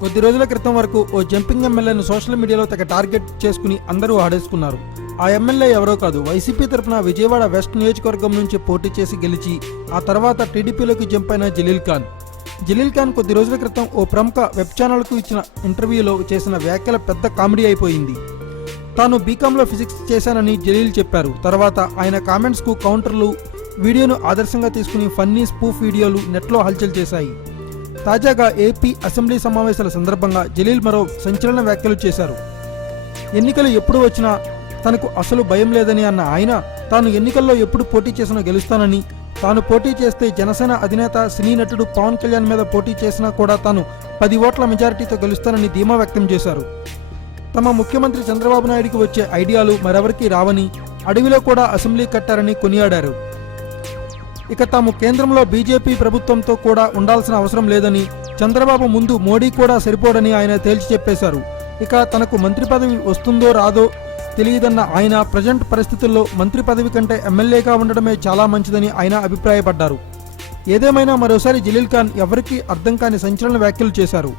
కొద్ది రోజుల క్రితం వరకు ఓ జంపింగ్ ఎమ్మెల్యేను సోషల్ మీడియాలో తెగ టార్గెట్ చేసుకుని అందరూ ఆడేసుకున్నారు. ఆ ఎమ్మెల్యే ఎవరో కాదు, వైసీపీ తరఫున విజయవాడ వెస్ట్ నియోజకవర్గం నుంచి పోటీ చేసి గెలిచి ఆ తర్వాత టీడీపీలోకి జంప్ అయిన జలీల్ ఖాన్. జలీల్ ఖాన్ కొద్ది రోజుల క్రితం ఓ ప్రముఖ వెబ్ ఛానల్కు ఇచ్చిన ఇంటర్వ్యూలో చేసిన వ్యాఖ్యల పెద్ద కామెడీ అయిపోయింది. తాను బీకాంలో ఫిజిక్స్ చేశానని జలీల్ చెప్పారు. తర్వాత ఆయన కామెంట్స్కు కౌంటర్లు, వీడియోను ఆదర్శంగా తీసుకుని ఫన్నీ స్పూఫ్ వీడియోలు నెట్లో హల్చల్ చేశాయి. తాజాగా ఏపీ అసెంబ్లీ సమావేశాల సందర్భంగా జలీల్ మరో సంచలన వ్యాఖ్యలు చేశారు. ఎన్నికలు ఎప్పుడు వచ్చినా తనకు అసలు భయం లేదని అన్న ఆయన, తాను ఎన్నికల్లో ఎప్పుడు పోటీ చేసినా గెలుస్తానని, తాను పోటీ చేస్తే జనసేన అధినేత సినీ నటుడు పవన్ కళ్యాణ్ మీద పోటీ చేసినా కూడా తాను 10 ఓట్ల మెజారిటీతో గెలుస్తానని ధీమా వ్యక్తం చేశారు. తమ ముఖ్యమంత్రి చంద్రబాబు నాయుడికి వచ్చే ఐడియాలు మరెవరికి రావని, అడవిలో కూడా అసెంబ్లీ కట్టారని కొనియాడారు. ఇక తాము కేంద్రంలో బీజేపీ ప్రభుత్వంతో కూడా ఉండాల్సిన అవసరం లేదని, చంద్రబాబు ముందు మోడీ కూడా సరిపోడని ఆయన తేల్చి చెప్పేశారు. ఇక తనకు మంత్రి పదవి వస్తుందో రాదో తెలియదన్న ఆయన, ప్రజెంట్ పరిస్థితుల్లో మంత్రి పదవి కంటే ఎమ్మెల్యేగా ఉండడమే చాలా మంచిదని ఆయన అభిప్రాయపడ్డారు. ఏదేమైనా మరోసారి జలీల్ ఖాన్ ఎవరికీ అర్థం కాని సంచలన వ్యాఖ్యలు చేశారు.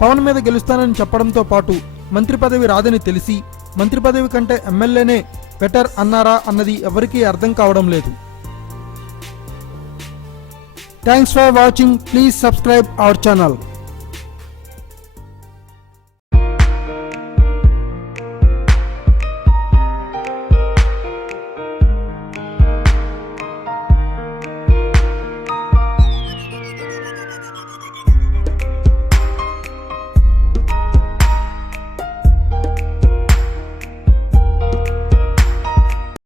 పవన్ మీద గెలుస్తానని చెప్పడంతో పాటు మంత్రి పదవి రాదని తెలిసి మంత్రి పదవి కంటే ఎమ్మెల్యేనే బెటర్ అన్నారా అన్నది ఎవరికీ అర్థం కావడం లేదు. Thanks for watching. Please subscribe our channel.